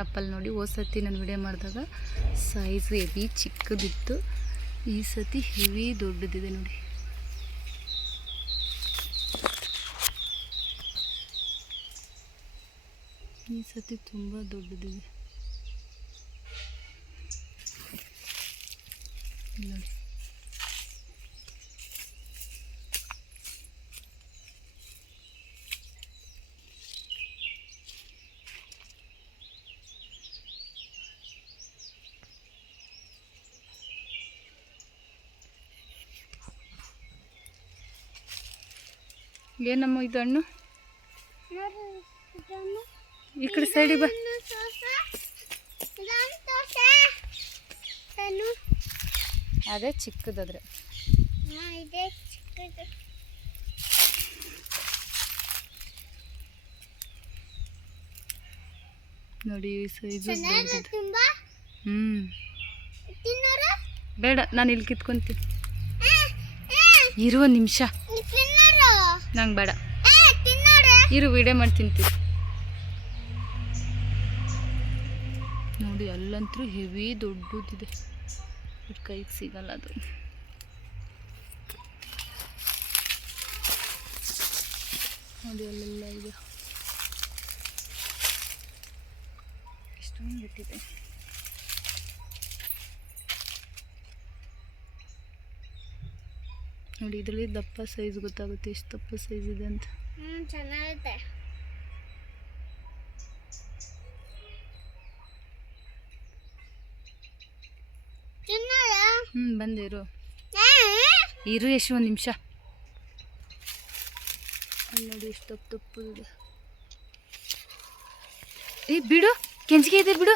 Apple ನೋಡಿ, ಹೋದ ಸತಿ ನಾನು ವಿಡಿಯೋ ಮಾಡಿದಾಗ ಸೈಜ್ ಹೆವಿ ಚಿಕ್ಕದಿತ್ತು, ಈ ಸತಿ ಹೆವಿ ದೊಡ್ಡದಿದೆ ನೋಡಿ. ಈ ಸತಿ ತುಂಬ ದೊಡ್ಡದಿದೆ ನೋಡಿ. ಏನಮ್ಮ ಇದು ಹಣ್ಣು? ಈ ಕಡೆ ಸೈಡಿಗೆ ಬಾ. ಅದೇ ಚಿಕ್ಕದಾದ್ರೆ ನೋಡಿ, ಈ ಸೈಜು ಬೇಡ, ನಾನು ಇಲ್ಲಿ ಕಿತ್ಕೊಂತೀನಿ. ಇರುವ ನಿಮಿಷ, ನಂಗೆ ಬೇಡ, ಇರು ವಿಡಿಯೋ ಮಾಡಿ ತಿಂತೀನಿ ನೋಡಿ. ಅಲ್ಲಂತೂ ಹೆವಿ ದೊಡ್ಡದಿದೆ, ಕೈಗೆ ಸಿಗಲ್ಲ ಅದು. ನೋಡಿ ಅಲ್ಲೆಲ್ಲ ಇದೆ, ಇಷ್ಟೊಂದು ಬಿಟ್ಟಿದೆ. ನೋಡಿ ಇದರಲ್ಲಿ ದಪ್ಪ ಸೈಜ್ ಗೊತ್ತಾಗುತ್ತೆ, ಎಷ್ಟು ದಪ್ಪ ಸೈಜ್ ಇದೆ ಅಂತ. ಚೆನ್ನಾಗಿದೆ. ಬಂದೆ, ಇರು ಎಷ್ಟು ಒಂದು ನಿಮಿಷ. ಅಲ್ಲಿ ನೋಡಿ ಎಷ್ಟು ದಪ್ಪ ಇದೆ. ಬಿಡು, ಕೆಂಚಿಗೆ ಇದೆ ಬಿಡು.